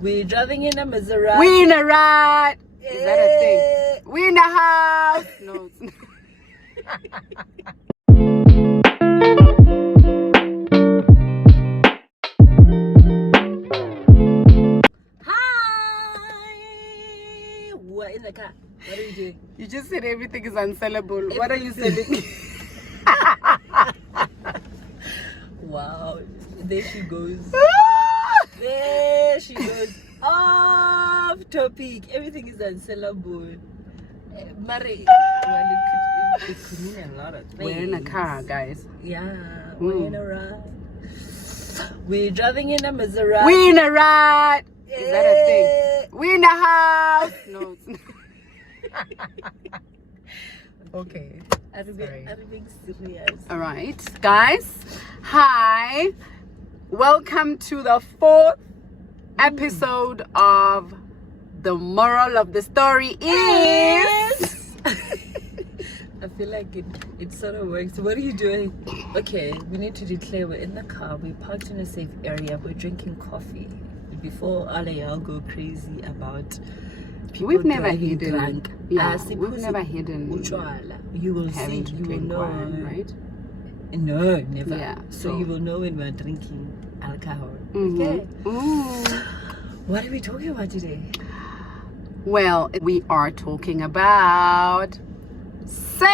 We're driving in a Maserati. We in a ride. Is that a thing? We in the house. No, it's not. Hi. We're in the car. What are you doing? You just said everything is unsellable. What are you selling? Wow. There she goes. There she goes. Off topic. Everything is unsellable. Mari. We're in a car, guys. Yeah. We're in a ride. We're driving in a Maserati. We in a ride. Is that a thing? We in the house. No, it's not. Okay. Are we being serious? All right, guys. Hi. Welcome to the 4th episode of The Moral of the Story is... I feel like it sort of works. What are you doing? Okay, we need to declare we're in the car. We parked in a safe area. We're drinking coffee. Before all of y'all go crazy about people We've never driving hidden. drunk. Yeah, we've never hidden You will having see, to you will drink know. wine, right? No, never. Yeah, so you will know when we're drinking alcohol. Mm-hmm. Okay. Ooh. What are we talking about today? Well, we are talking about sex.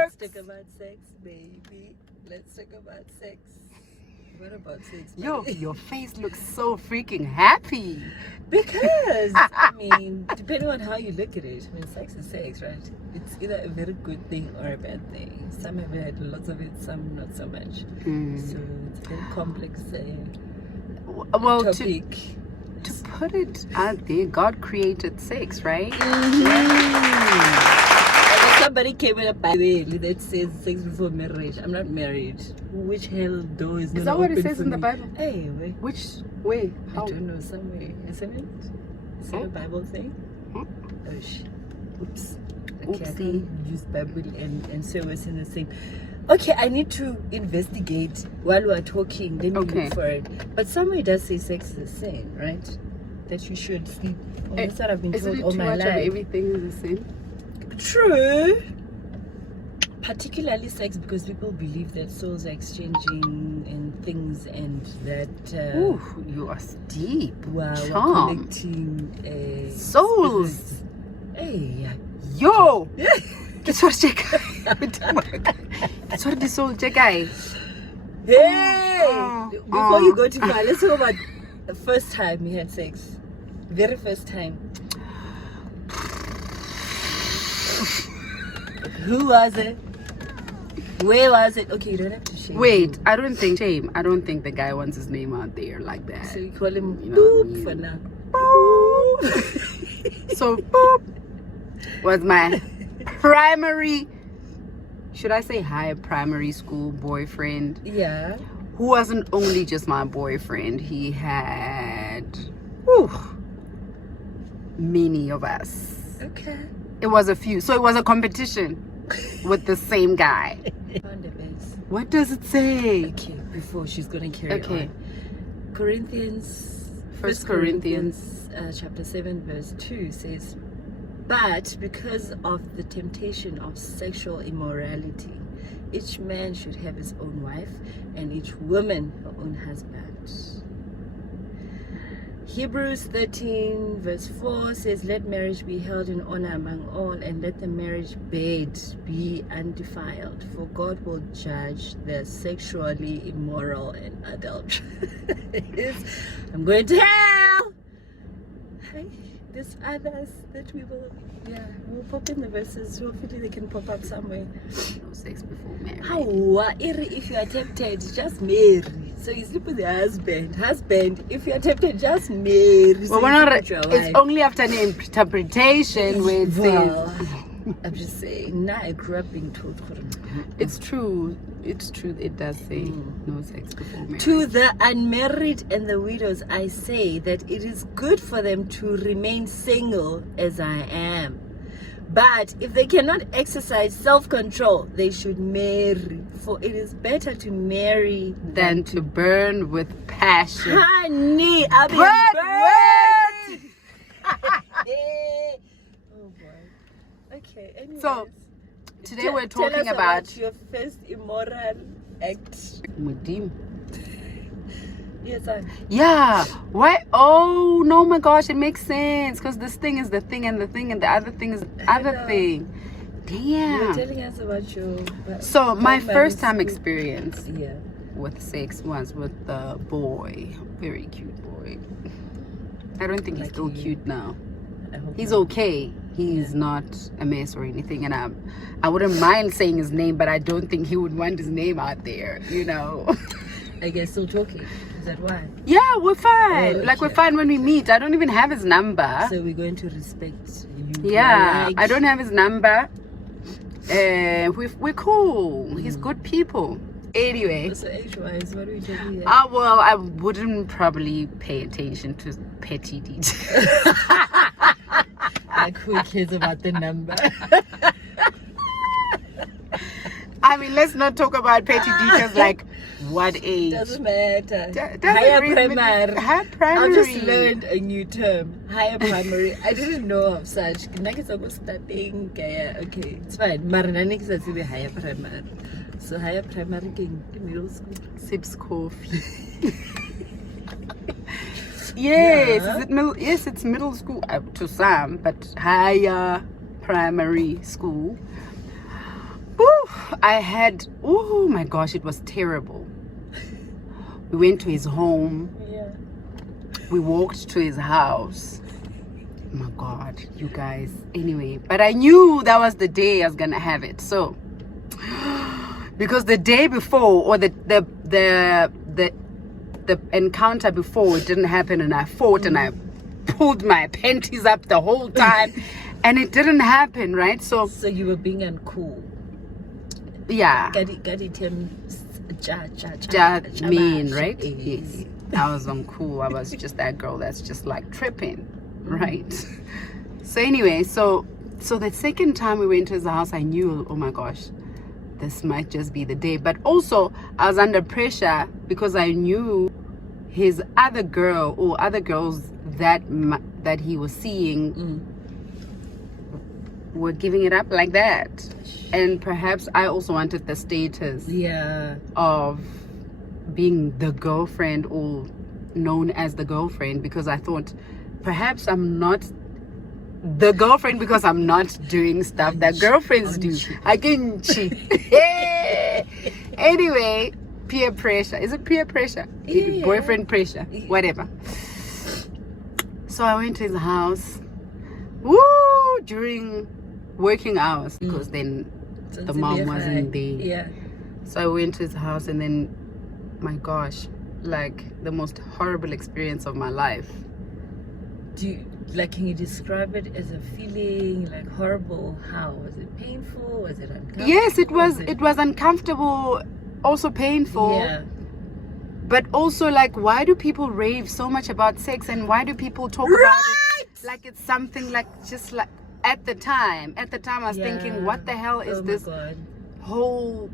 Let's talk about sex, baby. Let's talk about sex. What about sex? Yo, your face looks so freaking happy. Because, I mean, depending on how you look at it, I mean, sex is sex, right? It's either a very good thing or a bad thing. Some have had lots of it, some not so much. So it's a very complex Well, topic. to put it out there, God created sex, right? Somebody came in a Bible that says sex before marriage. I'm not married. Which hell door is not Is that what it open says for in the me? Bible? Hey, wait. Which way? I don't know, somewhere. Isn't it? Is it a Bible thing? Oh, oops. Okay, I Oopsie. can't use Bible and say we're in the same. Okay, I need to investigate while we're talking. Let me look for it. But somewhere it does say sex is a sin, right? That you should sleep. Oh, that's what I've been told all too my much life. of everything is the same? True. Particularly sex, because people believe that souls are exchanging and things, and that Ooh, you are deep. we're Charm. connecting Souls. spirits. Hey, Yo. Get what check. That's what the soul check. hey! Before you go too far, let's talk about the first time you had sex. Very first time. Who was it? Where was it? Okay, you don't have to shame. Wait, I don't think the guy wants his name out there like that. So you call him You know what I Boop mean? for now. So Boop was my primary, should I say high primary school boyfriend, Yeah. who wasn't only just my boyfriend. He had many of us. Okay. It was a few, so it was a competition with the same guy. Found the best. What does it say? Okay, before she's gonna carry on. First Corinthians chapter 7 verse 2 says, but because of the temptation of sexual immorality, each man should have his own wife and each woman her own husband. Hebrews 13 verse 4 says, let marriage be held in honor among all, and let the marriage bed be undefiled, for God will judge the sexually immoral and adulterous. I'm going to hell. Hey, there's others that we'll pop in the verses. Hopefully they can pop up somewhere. No sex before marriage. If you are tempted, just marry. So you sleep with your husband. If you are tempted, just marry. Well, we're not, it's only after an interpretation where it says. I'm just saying. Now I grew up being told. It's true. It does say no sex before marriage. To the unmarried and the widows, I say that it is good for them to remain single as I am. But if they cannot exercise self-control, they should marry. For it is better to marry than to burn with passion. Honey, I've been But burned. Oh boy. Okay. Anyways, So today we're tell talking us about your first immoral act. Mudim. Yes, sir. Yeah. Why? Oh no, my gosh, it makes sense because this thing is the thing, and the thing, and the other thing is the other Hello. thing. You're Damn. telling us about your. So my primary first time school. experience Yeah. with sex was with the boy, very cute boy. I don't think he's Like still you. cute now. I hope He's not. okay. He's not a mess or anything, and I wouldn't mind saying his name, but I don't think he would want his name out there, you know. I guess still talking. Is that why? Yeah, we're fine. Oh, Like we're okay. fine when we meet. I don't even have his number. So we're going to respect you. Yeah, Like- I don't have his number. We're cool. He's good people. Anyway. So age-wise, what are we talking here? Well, I wouldn't probably pay attention to petty details. Like who cares about the number? I mean, let's not talk about petty details like what age. Doesn't matter. Doesn't Higher really primary. Higher I've primary. just learned a new term. Higher primary. I didn't know of such. Nugget was starting. Okay, it's fine. Maranani is a higher primary. So higher primary in middle school. Sips coffee. Yes, Yeah. is it middle? Yes, it's middle school to some, but higher primary school. Woo, I had. Oh my gosh, it was terrible. We went to his home. Yeah. We walked to his house. Oh my God, you guys. Anyway, but I knew that was the day I was gonna have it. So, because the day before, or the encounter before, it didn't happen, and I fought and I pulled my panties up the whole time, and it didn't happen, right? So So you were being uncool. yeah, Gadi mean, right? Yes, I was uncool. I was just that girl that's just like tripping, right? So anyway, so the second time we went to his house, I knew, oh my gosh, this might just be the day. But also I was under pressure because I knew his other girl or other girls that he was seeing were giving it up like that, and perhaps I also wanted the status Yeah. of being the girlfriend or known as the girlfriend, because I thought perhaps I'm not the girlfriend because I'm not doing stuff that girlfriends do. I can cheat. Anyway, peer pressure. Is it peer pressure? Yeah. Boyfriend pressure, whatever. So I went to his house. Woo! During working hours, because then So the it's mom a bit wasn't high. there. Yeah. So I went to his house, and then, my gosh, like the most horrible experience of my life. Can you describe it as a feeling like horrible? How was it? Painful? Was it uncomfortable? Yes, it was. It was uncomfortable, also painful. Yeah. But also, like, why do people rave so much about sex, and why do people talk about it like it's something like just like at the time I was thinking, what the hell is this whole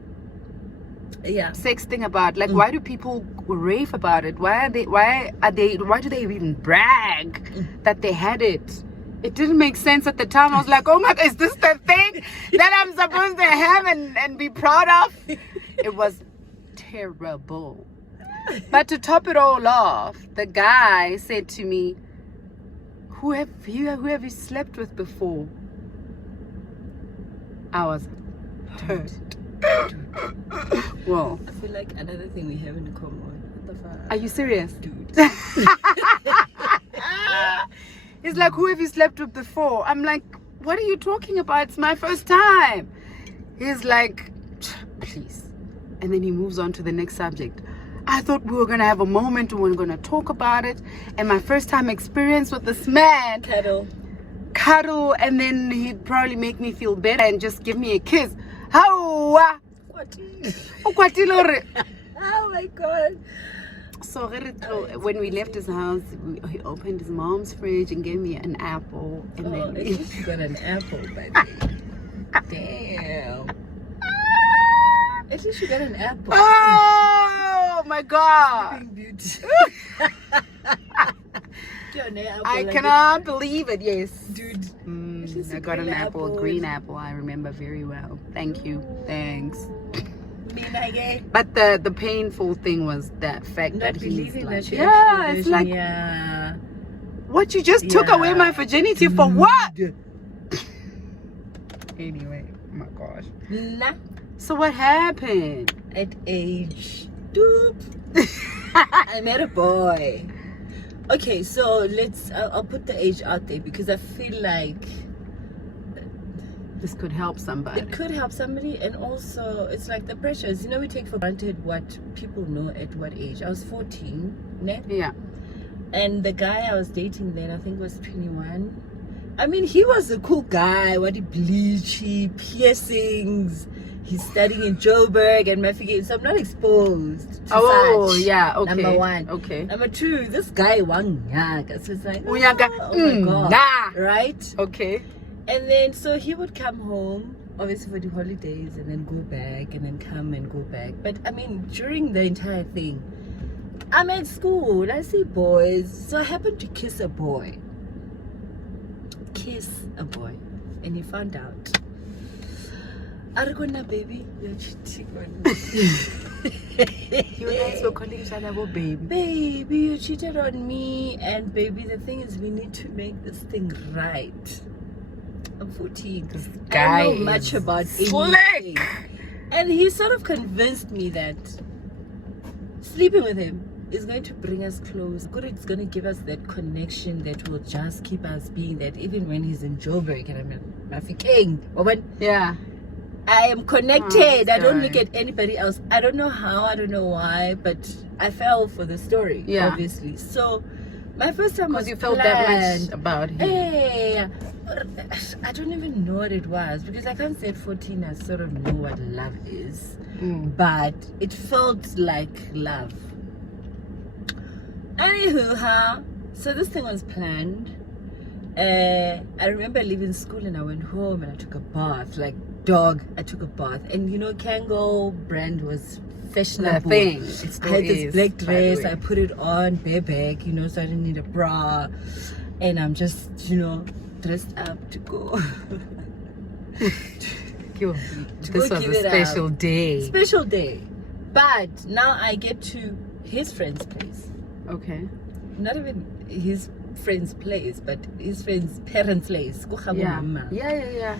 sex thing about? Like, why do people rave about it? Why do they even brag that they had it? It didn't make sense at the time. I was like, oh my God, is this the thing that I'm supposed to have and be proud of? It was terrible. But to top it all off, the guy said to me, who have you slept with before? I was hurt. Well, I feel like another thing we have in common. What the fuck? are you serious? Dude. He's like, who have you slept with before? I'm like, what are you talking about? It's my first time. He's like, please. And then he moves on to the next subject. I thought we were going to have a moment and we were going to talk about it. And my first time experience with this man. Cuddle. And then he'd probably make me feel better and just give me a kiss. How? What? Oh Oh my God. So when we left his house, he opened his mom's fridge and gave me an apple. And At then least you got an apple, baby. Damn. At least you got an apple. oh my God! Sleeping Beauty. I cannot believe it. Yes, dude. I got an apple, green apple. I remember very well. Thank you. Thanks. But the painful thing was that fact that he's like, yeah, it's like, yeah. What, you just took away my virginity for what? Anyway, oh my gosh. Nah. So what happened? At age doop, I met a boy. Okay, so I'll put the age out there because I feel like this could help somebody. It could help somebody, and also it's like the pressures. You know, we take for granted what people know at what age. I was 14, ne? Yeah. And the guy I was dating then, I think, was 21. I mean, he was a cool guy. What he bleachy, piercings. He's studying in Joburg and Mafike, so I'm not exposed to such. Yeah, okay. Number one. Okay. Number two, this guy wang yaga. So it's like, oh my God. Nah. Right? Okay. And then, so he would come home, obviously for the holidays, and then go back, and then come and go back. But I mean, during the entire thing, I'm at school, I see boys. So I happened to kiss a boy. And he found out. Argona, baby, you're cheating on me. You guys were calling each other baby. Baby, you cheated on me. And baby, the thing is, we need to make this thing right. I'm 14. This I guy don't know much about slick. anything. And he sort of convinced me that sleeping with him is going to bring us close. It's going to give us that connection that will just keep us being that even when he's in Joburg and I'm in Mafeking. Or when I am connected. I don't look at anybody else. I don't know how, I don't know why, but I fell for the story, obviously. So my first time was you felt that much about him. Hey, I don't even know what it was because I can't say at 14 I sort of know what love is, but it felt like love. Anywho, so this thing was planned. I remember leaving school and I went home and I took a bath, like dog. I took a bath, and you know, Kangol brand was fashionable. The thing. I had this black dress. I put it on bareback, you know, so I didn't need a bra, and I'm just, you know, dressed up to go. This was a special day. Special day, but now I get to his friend's place. Okay. Not even his friend's place, but his friend's parents' place. Yeah.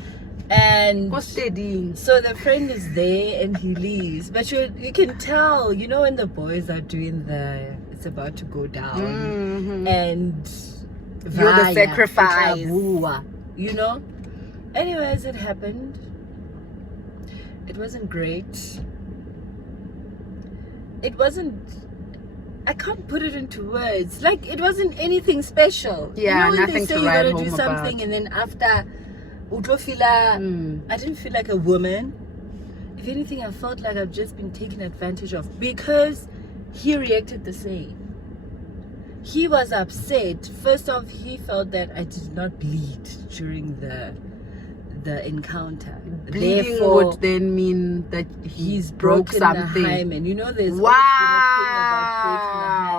And steady. So the friend is there and he leaves, but you can tell, you know, when the boys are doing it's about to go down, and you're the sacrifice, you know. Anyways, it happened. It wasn't great. It wasn't, I can't put it into words. Like, it wasn't anything special. Yeah, you know, nothing they say to you write gotta home do something about. and then after I didn't feel like a woman. If anything, I felt like I've just been taken advantage of because he reacted the same. He was upset. First off, he felt that I did not bleed during the encounter. Bleeding would then mean that he's broke something. The hymen. You know, there's wow.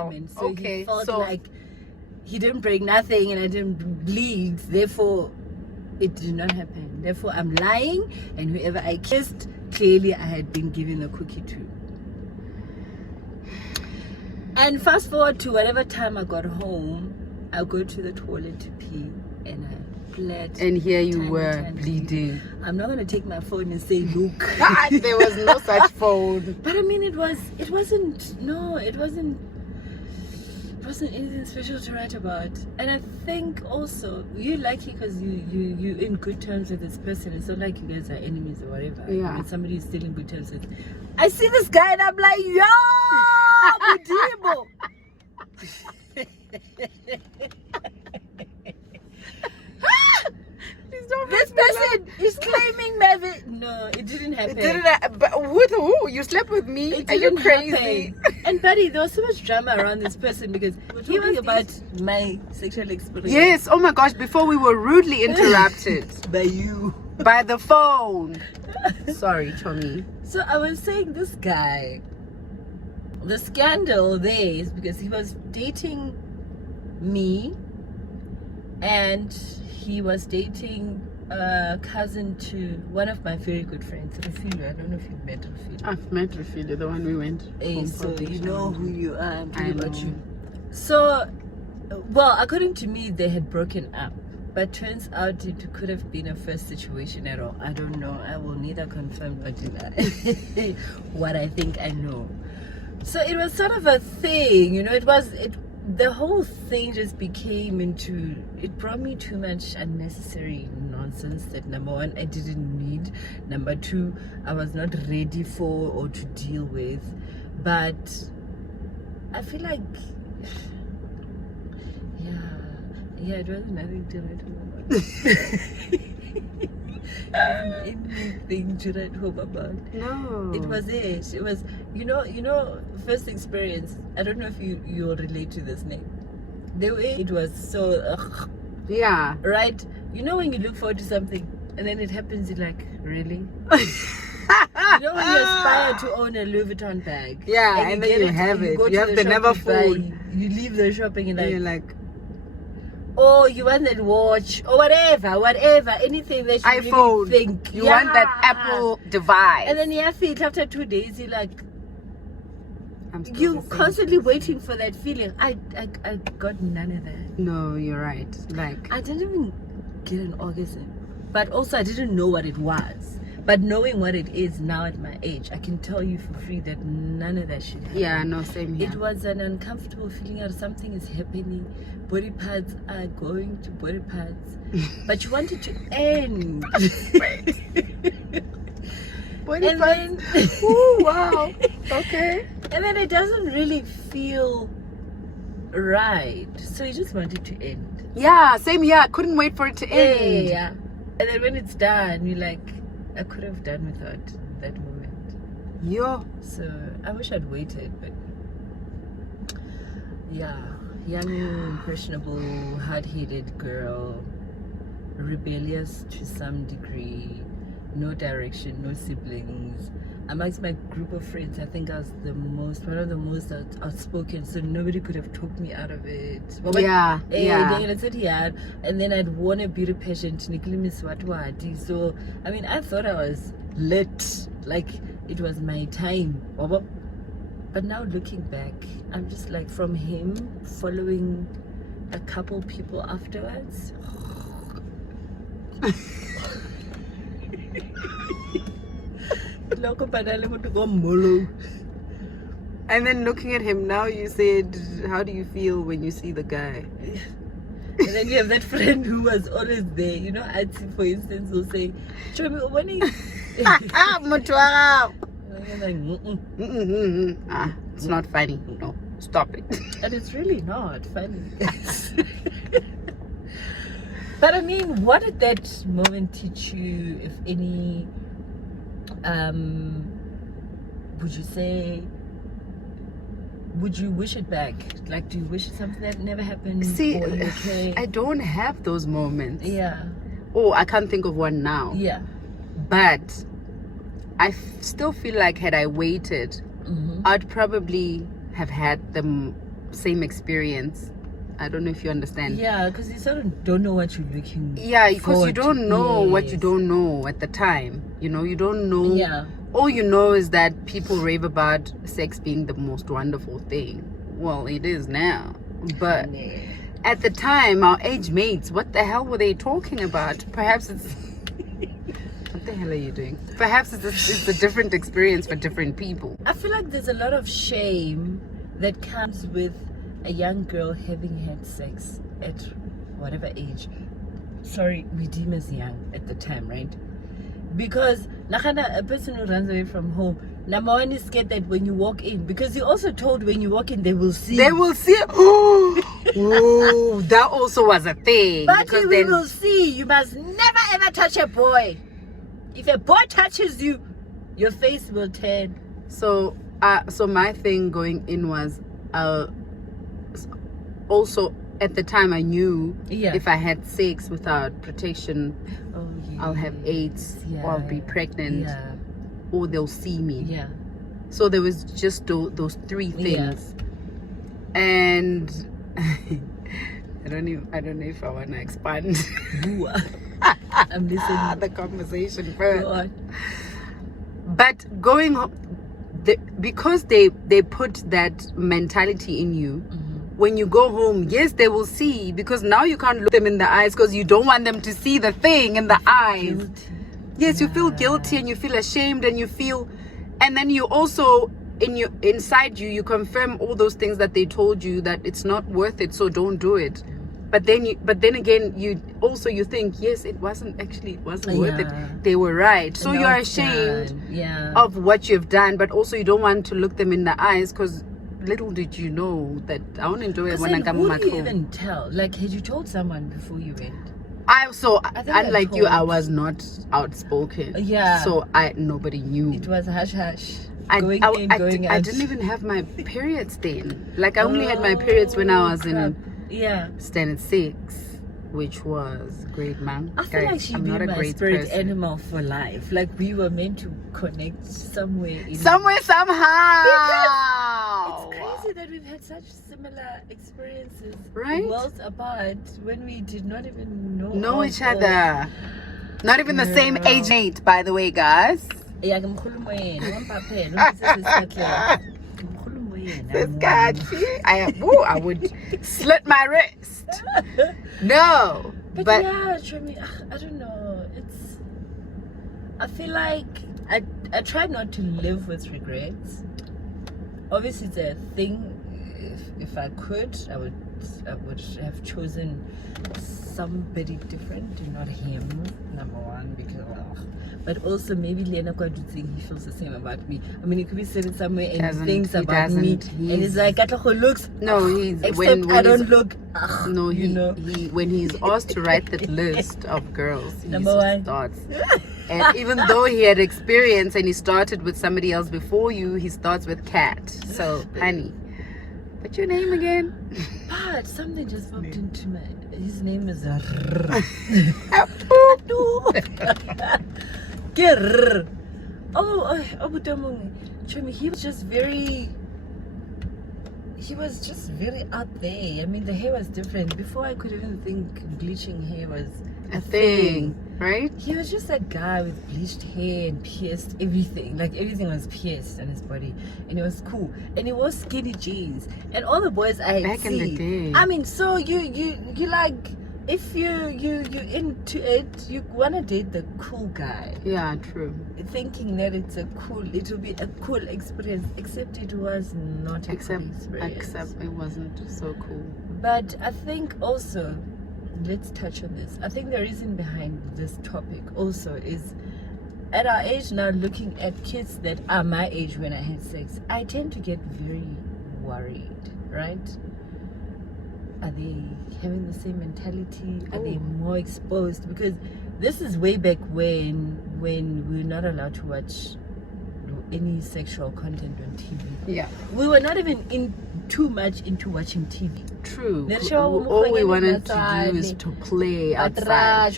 Always been a thing about breaking the hymen. So he felt like he didn't break nothing and I didn't bleed. Therefore, it did not happen. Therefore, I'm lying, and whoever I kissed, clearly I had been given a cookie to. And fast forward to whatever time I got home, I go to the toilet to pee, and I bled. And here you were bleeding. I'm not gonna take my phone and say, look. There was no such phone. But I mean, it wasn't anything special to write about. And I think also you're lucky because you're in good terms with this person. It's not like you guys are enemies or whatever. Yeah. I mean, somebody is still in good terms with. I see this guy and I'm like, yo, Budibo. This person is claiming Mavin. No, it didn't happen. But with who? You slept with me? Are you crazy? And buddy, there was so much drama around this person because we're talking about my sexual experience. Yes, oh my gosh, before we were rudely interrupted. By you. By the phone. Sorry, Chomi. So I was saying this guy, the scandal there is because he was dating me and he was dating a cousin to one of my very good friends, Rufilo. I don't know if you've met Rufilo. I've met Rufilo, the one we went. Hey, so you know who you are. I'm talking about know. you. So, well, according to me, they had broken up. But turns out it could have been a first situation at all. I don't know. I will neither confirm nor deny what I think I know. So it was sort of a thing, you know. The whole thing just became into. It brought me too much unnecessary nonsense. That number one, I didn't need. Number two, I was not ready for or to deal with. But I feel like. Yeah, it wasn't nothing to write home about. Anything to write home about. No. It was it. It was, you know, first experience. I don't know if you'll relate to this name. The way it was so, Yeah. right? You know when you look forward to something and then it happens, you're like, really? You know when you aspire to own a Louis Vuitton bag. Yeah, and then you have it. Go You to have the the shop, never you buy, phone. You leave the shopping and You're like, oh, you want that watch or whatever, anything that you iPhone. really think. You want that Apple device. And then you have it after 2 days. You're like, I'm still you the same. constantly waiting for that feeling. I got none of that. No, you're right. Like, I didn't even get an orgasm, but also I didn't know what it was. But knowing what it is now at my age, I can tell you for free that none of that shit happened. yeah, no, same here. It was an uncomfortable feeling that something is happening. Body parts are going to body parts. But you want it to end. Body And parts. then, Ooh, wow. Okay. and then it doesn't really feel right. So you just want it to end. Yeah, same here. I couldn't wait for it to end. Yeah. And then when it's done, you're like, I could have done without that moment. Yo. So I wish I'd waited, but yeah, young, impressionable, hard-headed girl, rebellious to some degree, no direction, no siblings. Amongst my group of friends, I think I was one of the most outspoken, so nobody could have talked me out of it. Yeah, yeah. And then I'd won a beauty pageant, so I mean, I thought I was lit, like it was my time. But now looking back, I'm just like, from him following a couple people afterwards. And then looking at him now, you said, how do you feel when you see the guy? And then you have that friend who was always there. You know, I'd see, for instance, will say, "Chomi, when he..." Like, it's not funny. No, stop it. And it's really not funny. But I mean, what did that moment teach you, if any? Would you say? Would you wish it back? Like, do you wish something that never happened? See, or okay? I don't have those moments. Yeah. Oh, I can't think of one now. Yeah. But I still feel like had I waited, I'd probably have had the same experience. I don't know if you understand. Yeah, because you sort of don't know what you're looking. Yeah, because you forward don't to. know what you Yes. don't know at the time. You know, you don't know. Yeah. All you know is that people rave about sex being the most wonderful thing. Well, it is now. But at the time, our age mates, what the hell were they talking about? Perhaps it's... What the hell are you doing? Perhaps it's a different experience for different people. I feel like there's a lot of shame that comes with a young girl having had sex at whatever age. Sorry, we deem as young at the time, right? Because a person who runs away from home, number one is scared that when you walk in, because you're also told when you walk in they will see. They will see. Oh, that also was a thing. But because we will see. You must never ever touch a boy. If a boy touches you, your face will turn. So so my thing going in was also at the time I knew if I had sex without protection, I'll have AIDS or I'll be pregnant or they'll see me. So there was just those three things. And I don't know if I want to expand. I'm listening. The conversation first. But going because they put that mentality in you, when you go home, yes, they will see, because now you can't look them in the eyes because you don't want them to see the thing in the eyes. Guilty. Yes, you feel guilty and you feel ashamed and you feel, and then you also inside you confirm all those things that they told you, that it's not worth it, so don't do it. But then again you think, yes, it wasn't worth it. They were right. So you're ashamed of what you've done, but also you don't want to look them in the eyes, because little did you know that I won't enjoy it when I come back home. Who do you even tell? Like, had you told someone before you went? Unlike you, I was not outspoken. So nobody knew. It was hush hush. I didn't even have my periods then. Like, I only had my periods when I was in standard 6, which was grade man. I feel like she'd be my spirit animal for life. Like, we were meant to connect somewhere somehow. Because it's crazy that we've had such similar experiences, right? Worlds apart, when we did not even know each other. Not even the same age mate, by the way, guys. I would slit my wrist. No, but yeah, I don't know. I feel like I try not to live with regrets. Obviously, it's a thing. If I could, I would have chosen somebody different and not him, number one, because but also maybe Lena quite would think he feels the same about me. I mean, he could be sitting somewhere and thinks about me, and he's like, Katlego looks. No, he's except when I don't look. No, you know, he when he's asked to write that list of girls, he number one starts. And even though he had experience and he started with somebody else before you, he starts with Kat. So, honey, what's your name again? But something just popped into my. His name is. He was just very. He was just very out there. I mean, the hair was different. Before I could even think bleaching hair was a thing, right? He was just a guy with bleached hair and pierced everything. Like, everything was pierced on his body, and it was cool. And he wore skinny jeans. And all the boys I had back in the day. I mean, so you like, if you into it, you wanna date the cool guy. Yeah, true. Thinking that it will be a cool experience, except it was not a cool experience. Except it wasn't so cool. But I think also, let's touch on this. I think the reason behind this topic also is, at our age now, looking at kids that are my age when I had sex, I tend to get very worried, right? Are they having the same mentality? Are they more exposed? Because this is way back when we're not allowed to watch any sexual content on TV. Yeah. We were not even too much into watching TV. True. All we wanted to do is to play outside.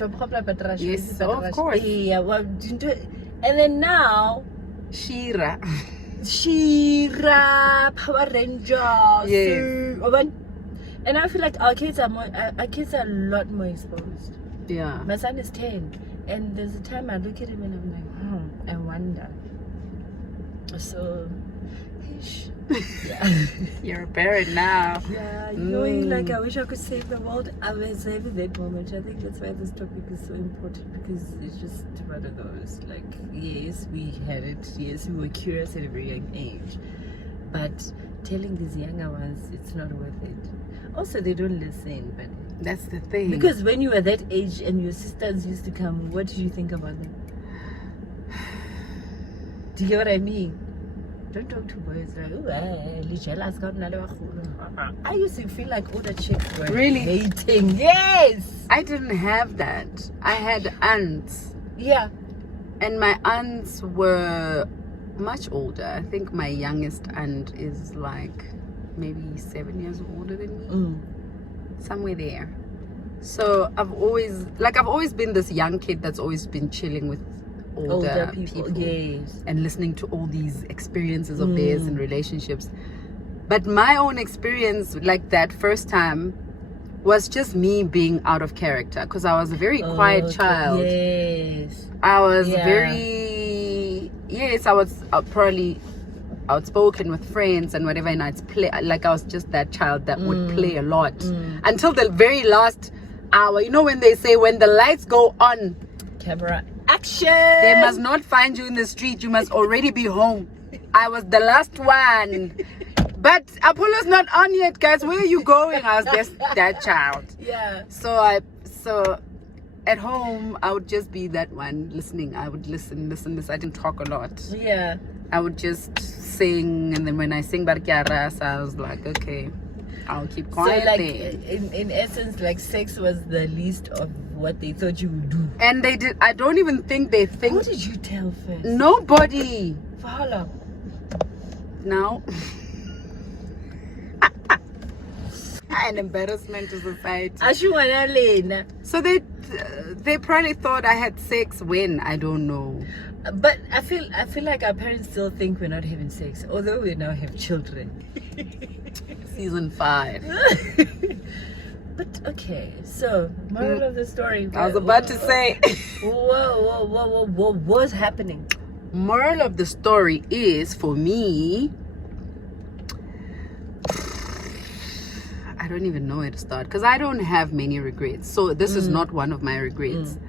Yes, of course. Yeah, well, and then now, Shira, Power Rangers. Yes. And I feel like our kids are a lot more exposed. Yeah. My son is 10, and there's a time I look at him and I'm like, I wonder. So, yeah. You're a parent now. Yeah, knowing like I wish I could save the world. I was having that moment. I think that's why this topic is so important, because it's just one of those. Like, yes, we had it. Yes, we were curious at a very young age, but telling these younger ones, it's not worth it. Also, they don't listen, but that's the thing. Because when you were that age and your sisters used to come, what did you think about them? Do you get what I mean? Don't talk to boys like, I used to feel like older chicks were really hating. Yes! I didn't have that. I had aunts. Yeah. And my aunts were much older. I think my youngest aunt is like maybe 7 years older than me, somewhere there. So I've always been this young kid that's always been chilling with older people. Yes. And listening to all these experiences of theirs and relationships. But my own experience, like that first time, was just me being out of character, because I was a very quiet child. Yes. I was I was probably outspoken with friends and whatever, and I'd play, like I was just that child that would play a lot until the very last hour. You know when they say when the lights go on, Camera action. they must not find you in the street, you must already be home. I was the last one. But Apollo's not on yet, guys. Where are you going? I was just that child. Yeah. So at home I would just be that one listening. I would listen. I didn't talk a lot. Yeah. I would just sing, and then when I sing Barkiaras, I was like, okay, I'll keep quiet. So like there. in essence, like sex was the least of what they thought you would do. And they did. I don't even think they think. Who did you tell first? Nobody. For how long? Now. An embarrassment to society. So they probably thought I had sex when, I don't know. But I feel like our parents still think we're not having sex, although we now have children. Season 5. But okay, so moral of the story. I was about to say. What was happening? Moral of the story is, for me, I don't even know where to start, because I don't have many regrets. So this is not one of my regrets.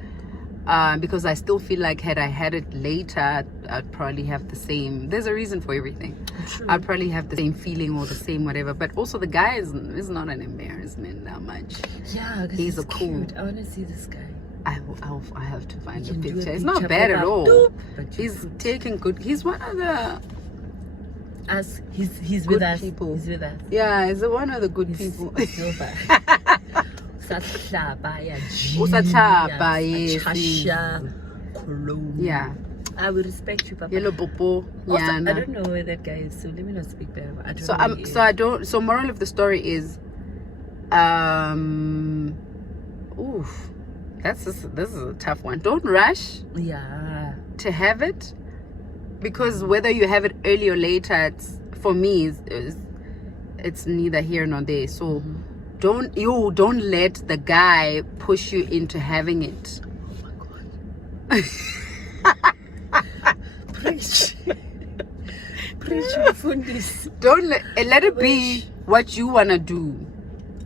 Because I still feel like had I had it later, I'd probably have the same. There's a reason for everything. True. I'd probably have the same feeling or the same whatever. But also the guy is not an embarrassment that much. Yeah, he's a cool. Cute. I want to see this guy. I have to find a can do a picture. It's picture, not bad at pop up, all. doop, but He's taking good. He's one of the. He's good with us. people. He's with us. Yeah, he's one of the good people. Yeah. I will respect you, Papa. Yellow popo. Also, Yeah. I don't know where that guy is, so let me not speak bad. I don't So know where he is. So moral of the story is, oof, this is a tough one. Don't rush Yeah. to have it, because whether you have it early or later, for me it's neither here nor there. So don't let the guy push you into having it. Oh my God. Preach. Preach, Fundis. Don't let it be what you want to do,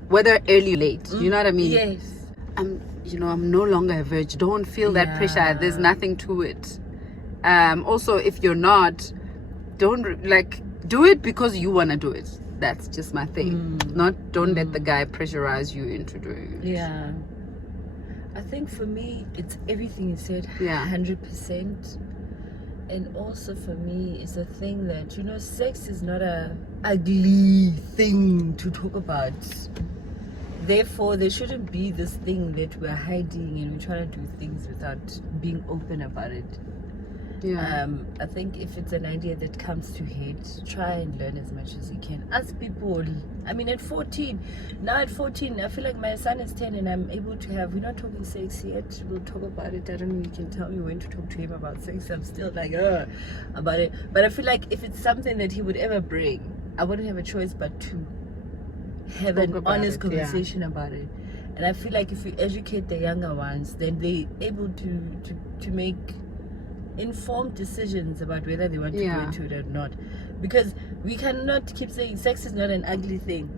whether early or late. You know what I mean? Yes. I'm no longer a virgin. Don't feel that pressure. There's nothing to it. Also, if you're not, don't do it because you want to do it. That's just my thing. Don't let the guy pressurize you into doing it. Yeah. I think for me, it's everything you said. Yeah. 100%. And also for me, it's a thing that, sex is not a ugly thing to talk about. Therefore, there shouldn't be this thing that we're hiding and we're trying to do things without being open about it. Yeah. I think if it's an idea that comes to head, try and learn as much as you can. Ask people. I mean, at 14, I feel like my son is 10 and I'm able to have, we're not talking sex yet. We'll talk about it. I don't know, you can tell me when to talk to him about sex. I'm still like, about it. But I feel like if it's something that he would ever bring, I wouldn't have a choice but to have an honest conversation about it. And I feel like if you educate the younger ones, then they're able to make informed decisions about whether they want to go into it or not, because we cannot keep saying sex is not an ugly thing.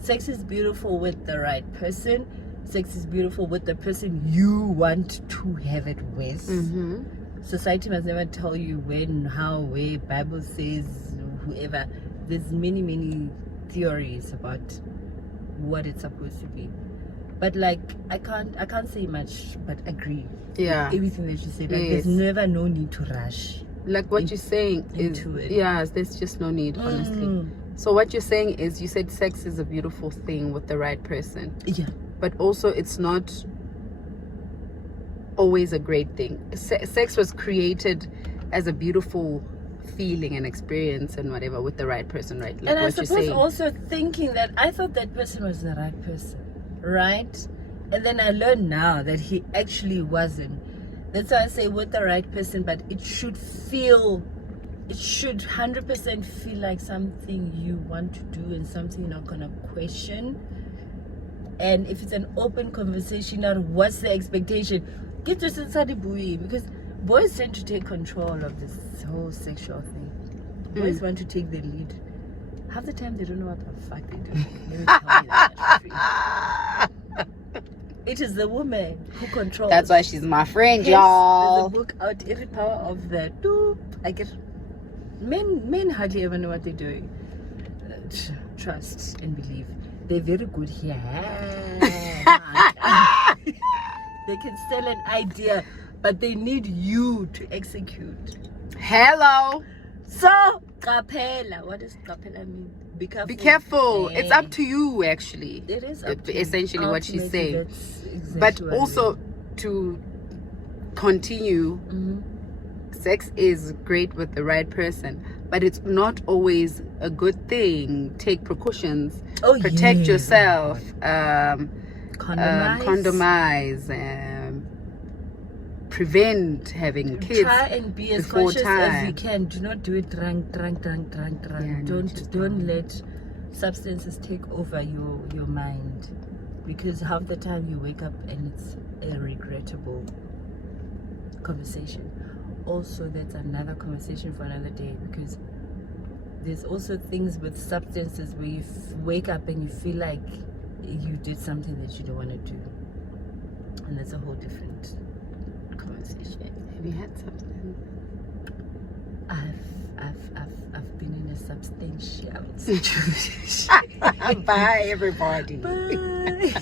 Sex is beautiful with the right person. Sex is beautiful with the person you want to have it with. Society must never tell you when, how, where. Bible says whoever. There's many theories about what it's supposed to be. But I can't say much but agree. Yeah. Everything that you said. There's never no need to rush. Like what you're saying is, there's just no need, honestly. So what you're saying is, you said sex is a beautiful thing with the right person. Yeah. But also it's not always a great thing. Sex was created as a beautiful feeling and experience and whatever with the right person, right? Like And I what you're suppose saying. also thinking that I thought that person was the right person, right? And then I learned now that he actually wasn't. That's why I say with the right person, but it should 100% feel like something you want to do and something you're not gonna question. And if it's an open conversation, not what's the expectation, get to study buoy, because boys tend to take control of this whole sexual thing. Boys want to take the lead. Half the time they don't know what the fuck they're doing. Let me tell you that. It is the woman who controls. That's why she's my friend, Hence, y'all. there's a book out, Every Power of the Doop. I get men hardly ever know what they're doing. Trust and believe. They're very good here. They can sell an idea, but they need you to execute. Hello. So, kapela. What does kapela mean? Be careful. Be careful. Yeah. It's up to you, actually. It is up to you. Essentially what she's Ultimately, saying. that's exactly But what it also to continue, sex is great with the right person, but it's not always a good thing. Take precautions. Oh, Protect yeah. yourself. Condomize. Prevent having kids. Try and be as before conscious as time. you can. Do not do it drunk. Yeah, no, just Don't let substances take over your mind, because half the time you wake up and it's a regrettable conversation. Also, that's another conversation for another day, because there's also things with substances where you wake up and you feel like you did something that you don't want to do, and that's a whole different conversation. Have you had something? I've been in a substantial Bye, everybody. Bye.